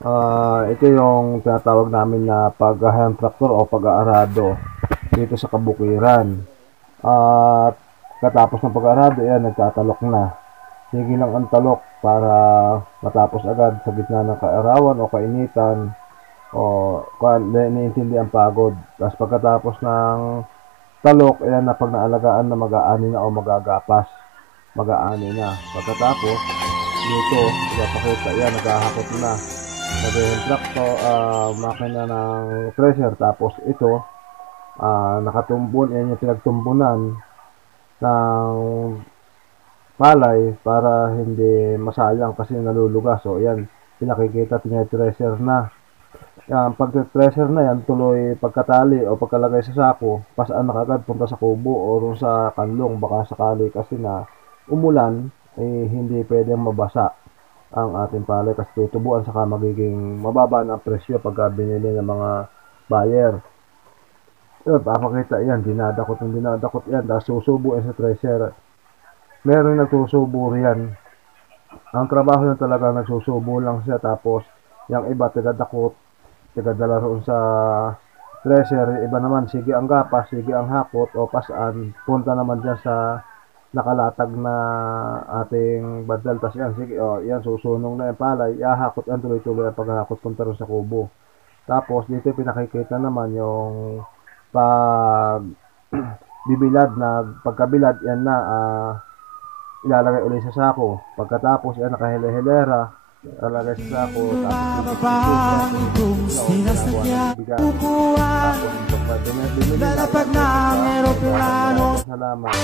Ito yung tinatawag namin na pag-hand tractor o pag-aarado dito sa kabukiran. At katapos ng pag-aarado, yan, nagtatalok na. Sige lang ang talok para matapos agad sa gitna ng kaarawan o kainitan o naiintindi ang pagod. Tapos pagkatapos ng talok, ayan na pag naalagaan na mag-aani na o magagapas. Mag-aani na. Pagkatapos, dito, pinapakita, yan, naghahakot na. Nag-hand tractor, makina ng thresher. Tapos ito, nakatumbon, yan yung pinagtumbunan ng palay para hindi masayang kasi nalulugas. So yan, pinakikita, tinetreasure na. Yan, pag treasure na yan, tuloy pagkatali o pagkalagay sa sako, pasaan na kagad punta sa kubo o rin sa kanlong. Baka sakali kasi na umulan, hindi pwedeng mabasa ang ating palay kasi tutubuan, saka magiging mababa na ang presyo pagka binili ng mga buyer. Yun, papakita yan, dinadakot yan, tapos susubo yan sa treasure. Meron nagsusubo riyan. Ang trabaho niya talaga nagsusubo lang siya, tapos yung iba tigadakot, tigadala roon sa treasure. Iba naman, sige ang gapas, sige ang hakot o pasaan, punta naman dyan sa nakalatag na ating bandal. Tas yan, sige, yan, susunong na yung palay, ihahakot yan, tuloy-tuloy ang paghahakot punta rin sa kubo. Tapos dito pinakikita naman yung pag bibilad na pagkabilad, yan na, ilalagay ulit sa sako. Pagkatapos yan, nakahile-hilera, ilalagay sa sako. Bababang kung sinasadya kukuha, lalapag ng eroplano. Salamat.